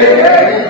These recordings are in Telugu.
Amém.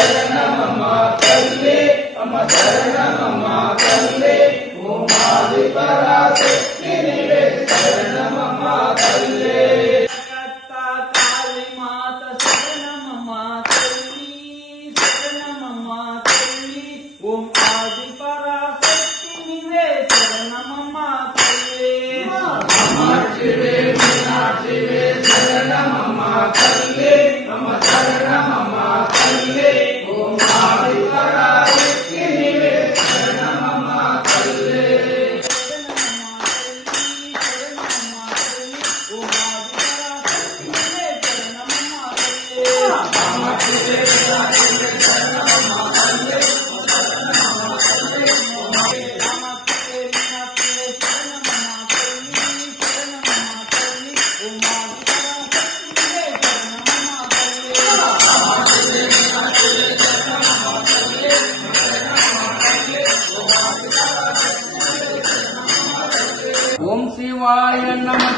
శరణమమ్మ తల్లి అమ్మ శరణమమ్మ తల్లి ఉమాది పరాశక్తి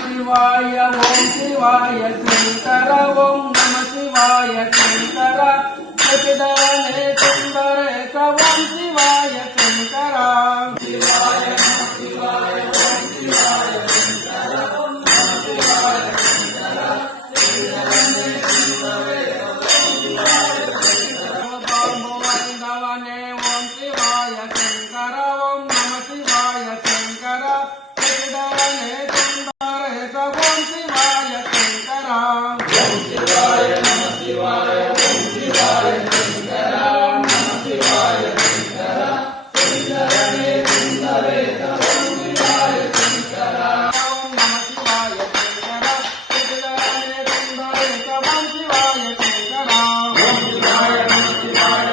శివాయ ఓం శివాయ శంకర ఓం నమ శివాయ శంకర. శశిధరే సుందరేక ఓం శివాయ శంకర. శివాయ శివాయ శివాయ శంకర. ఓం శివాయ Bye.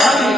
Amen.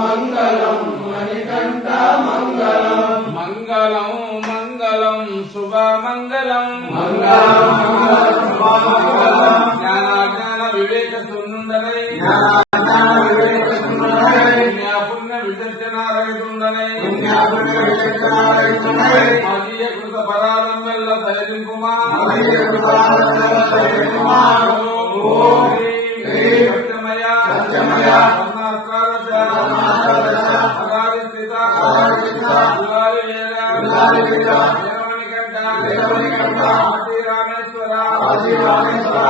మంగళం మణికంఠ మంగళం మంగళం మంగళం శుభ మంగళం జ్ఞాన జ్ఞాన వివేక సుందరై పుణ్య విసర్జనారైతుందనై మదీయ కృత పరారంభల్ల సైలిం కుమార్ ఓం సత్యమయ. ಗೋವಿಂದ ದೇವನಿಗಡ್ಡ ಆದಿ ರಾಮೇಶ್ವರ ಆದಿ ರಾಮೇಶ್ವರ